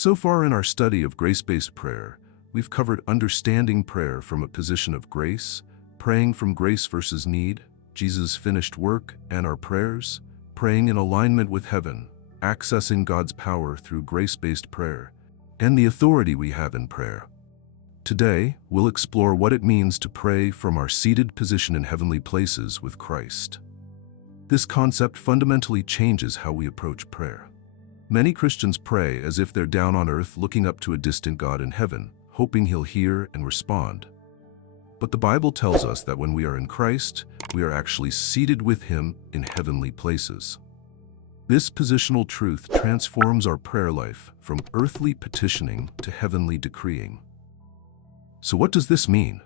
So far in our study of grace-based prayer, we've covered understanding prayer from a position of grace, praying from grace versus need, Jesus' finished work and our prayers, praying in alignment with heaven, accessing God's power through grace-based prayer, and the authority we have in prayer. Today, we'll explore what it means to pray from our seated position in heavenly places with Christ. This concept fundamentally changes how we approach prayer. Many Christians pray as if they're down on earth looking up to a distant God in heaven, hoping He'll hear and respond. But the Bible tells us that when we are in Christ, we are actually seated with Him in heavenly places. This positional truth transforms our prayer life from earthly petitioning to heavenly decreeing. So what does this mean?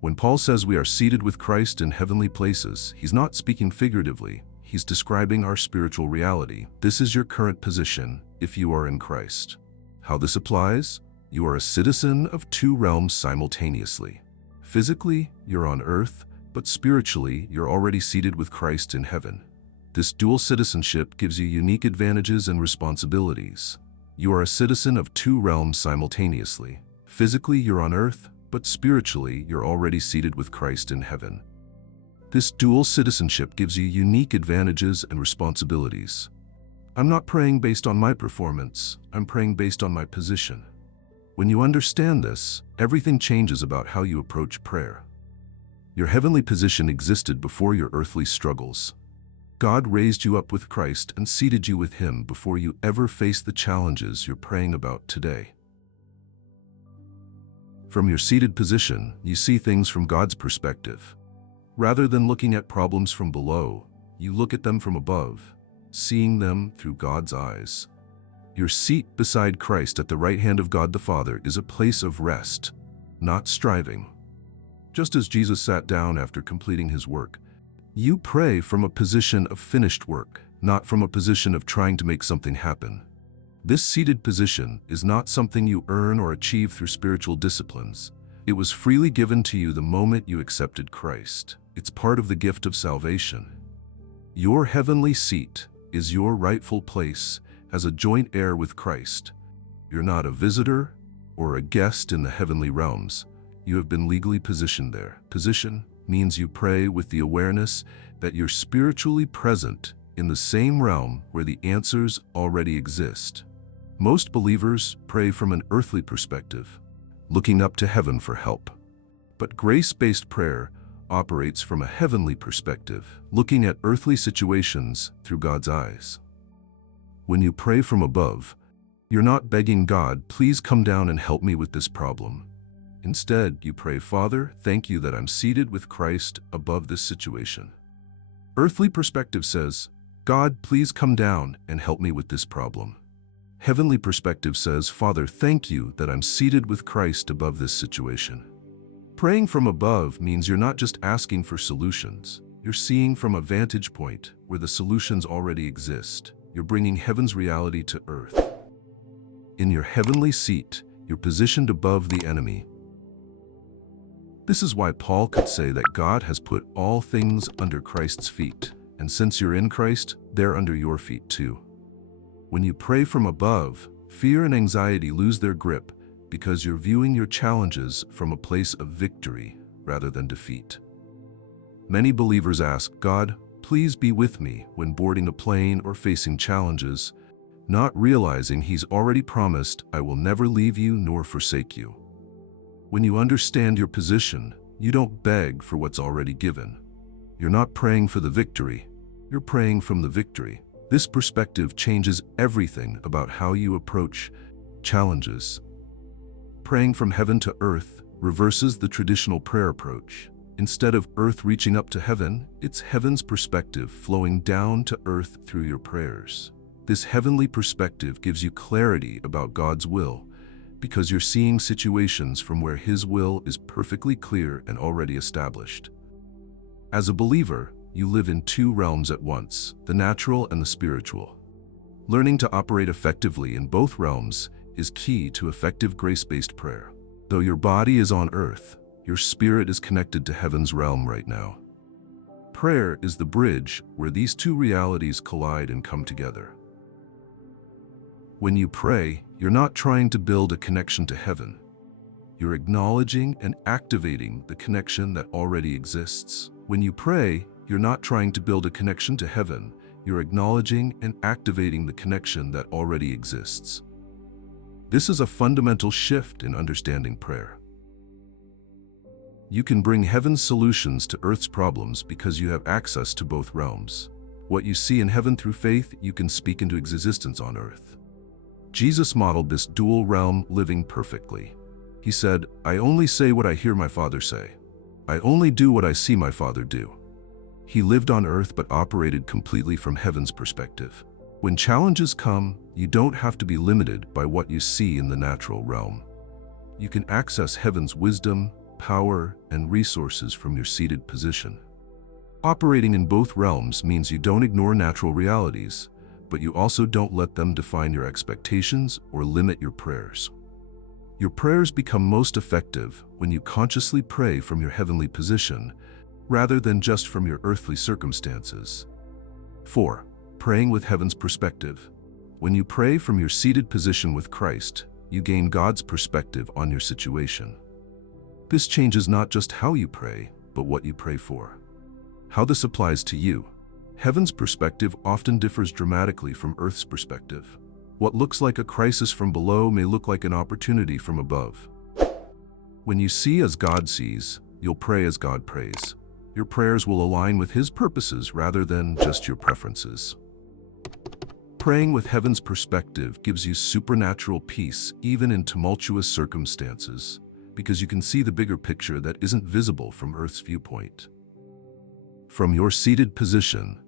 When Paul says we are seated with Christ in heavenly places, he's not speaking figuratively. He's describing our spiritual reality. This is your current position if you are in Christ. How this applies? You are a citizen of two realms simultaneously. Physically, you're on earth, but spiritually, you're already seated with Christ in heaven. This dual citizenship gives you unique advantages and responsibilities. You are a citizen of two realms simultaneously. Physically, you're on earth, but spiritually, you're already seated with Christ in heaven. This dual citizenship gives you unique advantages and responsibilities. I'm not praying based on my performance, I'm praying based on my position. When you understand this, everything changes about how you approach prayer. Your heavenly position existed before your earthly struggles. God raised you up with Christ and seated you with Him before you ever faced the challenges you're praying about today. From your seated position, you see things from God's perspective. Rather than looking at problems from below, you look at them from above, seeing them through God's eyes. Your seat beside Christ at the right hand of God the Father is a place of rest, not striving. Just as Jesus sat down after completing His work, you pray from a position of finished work, not from a position of trying to make something happen. This seated position is not something you earn or achieve through spiritual disciplines. It was freely given to you the moment you accepted Christ. It's part of the gift of salvation. Your heavenly seat is your rightful place as a joint heir with Christ. You're not a visitor or a guest in the heavenly realms. You have been legally positioned there. Position means you pray with the awareness that you're spiritually present in the same realm where the answers already exist. Most believers pray from an earthly perspective, looking up to heaven for help. But grace-based prayer operates from a heavenly perspective, looking at earthly situations through God's eyes. When you pray from above, you're not begging God, please come down and help me with this problem. Instead, you pray, Father, thank you that I'm seated with Christ above this situation. Earthly perspective says, God, please come down and help me with this problem. Heavenly perspective says, Father, thank you that I'm seated with Christ above this situation. Praying from above means you're not just asking for solutions. You're seeing from a vantage point where the solutions already exist. You're bringing heaven's reality to earth. In your heavenly seat, you're positioned above the enemy. This is why Paul could say that God has put all things under Christ's feet, and since you're in Christ, they're under your feet too. When you pray from above, fear and anxiety lose their grip because you're viewing your challenges from a place of victory rather than defeat. Many believers ask, God, please be with me when boarding a plane or facing challenges, not realizing He's already promised, I will never leave you nor forsake you. When you understand your position, you don't beg for what's already given. You're not praying for the victory, you're praying from the victory. This perspective changes everything about how you approach challenges. Praying from heaven to earth reverses the traditional prayer approach. Instead of earth reaching up to heaven, it's heaven's perspective flowing down to earth through your prayers. This heavenly perspective gives you clarity about God's will, because you're seeing situations from where His will is perfectly clear and already established. As a believer, you live in two realms at once, the natural and the spiritual. Learning to operate effectively in both realms is key to effective grace-based prayer. Though your body is on earth, your spirit is connected to heaven's realm right now. Prayer is the bridge where these two realities collide and come together. When you pray, you're not trying to build a connection to heaven. You're acknowledging and activating the connection that already exists. When you pray, you're not trying to build a connection to heaven. You're acknowledging and activating the connection that already exists. This is a fundamental shift in understanding prayer. You can bring heaven's solutions to earth's problems because you have access to both realms. What you see in heaven through faith, you can speak into existence on earth. Jesus modeled this dual realm living perfectly. He said, "I only say what I hear my Father say. I only do what I see my Father do." He lived on earth but operated completely from heaven's perspective. When challenges come, you don't have to be limited by what you see in the natural realm. You can access heaven's wisdom, power, and resources from your seated position. Operating in both realms means you don't ignore natural realities, but you also don't let them define your expectations or limit your prayers. Your prayers become most effective when you consciously pray from your heavenly position, rather than just from your earthly circumstances. 4. Praying with heaven's perspective. When you pray from your seated position with Christ, you gain God's perspective on your situation. This changes not just how you pray, but what you pray for. How this applies to you. Heaven's perspective often differs dramatically from earth's perspective. What looks like a crisis from below may look like an opportunity from above. When you see as God sees, you'll pray as God prays. Your prayers will align with His purposes rather than just your preferences. Praying with heaven's perspective gives you supernatural peace even in tumultuous circumstances, because you can see the bigger picture that isn't visible from earth's viewpoint. From your seated position,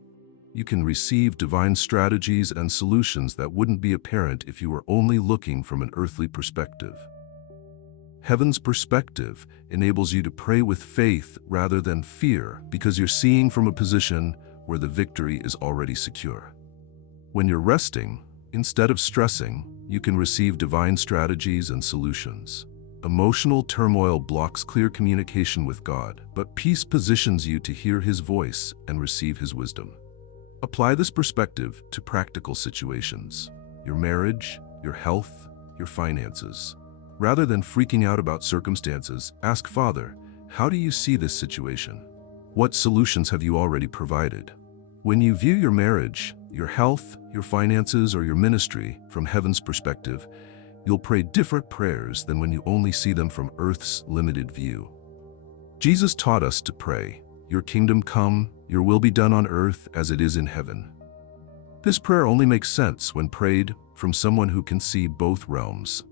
you can receive divine strategies and solutions that wouldn't be apparent if you were only looking from an earthly perspective. Heaven's perspective enables you to pray with faith rather than fear because you're seeing from a position where the victory is already secure. When you're resting, instead of stressing, you can receive divine strategies and solutions. Emotional turmoil blocks clear communication with God, but peace positions you to hear His voice and receive His wisdom. Apply this perspective to practical situations, your marriage, your health, your finances. Rather than freaking out about circumstances, ask Father, how do you see this situation? What solutions have you already provided? When you view your marriage, your health, your finances, or your ministry from heaven's perspective, you'll pray different prayers than when you only see them from earth's limited view. Jesus taught us to pray, "Your kingdom come, your will be done on earth as it is in heaven." This prayer only makes sense when prayed from someone who can see both realms.